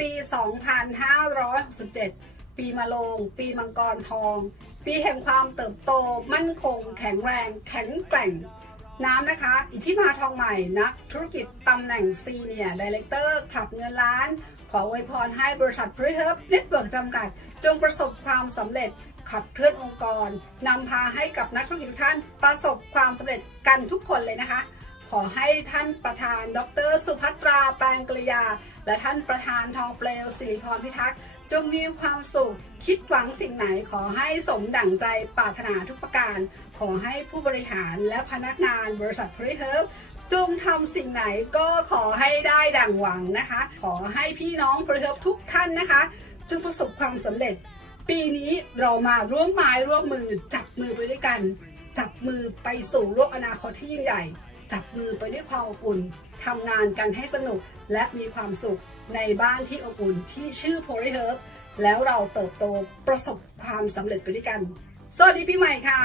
ปี 2567 ปีมะโรงปีมังกรทอง ปีแห่งความเติบโต มั่นคง แข็งแรง แข็งแกร่ง น้ำนะคะ อิทธิมาทองใหม่ นักธุรกิจตำแหน่งซีเนียร์ดีเลกเตอร์ขับเงินล้าน ขออวยพรให้บริษัทพริเฮิร์บเน็ตเวิร์กจำกัด จงประสบความสำเร็จขับเคลื่อนองค์กรนำพาให้กับนักธุรกิจทุกท่านประสบความสำเร็จกันทุกคนเลยนะคะ ขอให้ท่านประธาน ดร สุภัตราแปลงกริยา และท่านประธานทองเปลวสิริพรพิทักษ์ จงมีความสุข คิดหวังสิ่งไหนขอให้สมดั่งใจปรารถนาทุกประการ ขอให้ผู้บริหารและพนักงานบริษัทพริเฮิร์บจงทำสิ่งไหนก็ขอให้ได้ดังหวังนะคะ ขอให้พี่น้องพริเฮิร์บทุกท่านนะคะ จงประสบความสำเร็จ ปีนี้เรามาร่วมไม้ร่วมมือจับมือไปด้วยกัน จับมือไปสู่โลกอนาคตที่ยิ่งใหญ่ จับมือไปด้วยความอบอุ่นทำงานกันให้สนุกและมีความสุขในบ้านที่อบอุ่นที่ชื่อ p o r y Herb แล้วเราเติบโตประสบความสำเร็จไปด้วยกัน สวัสดีปีใหม่ค่ะ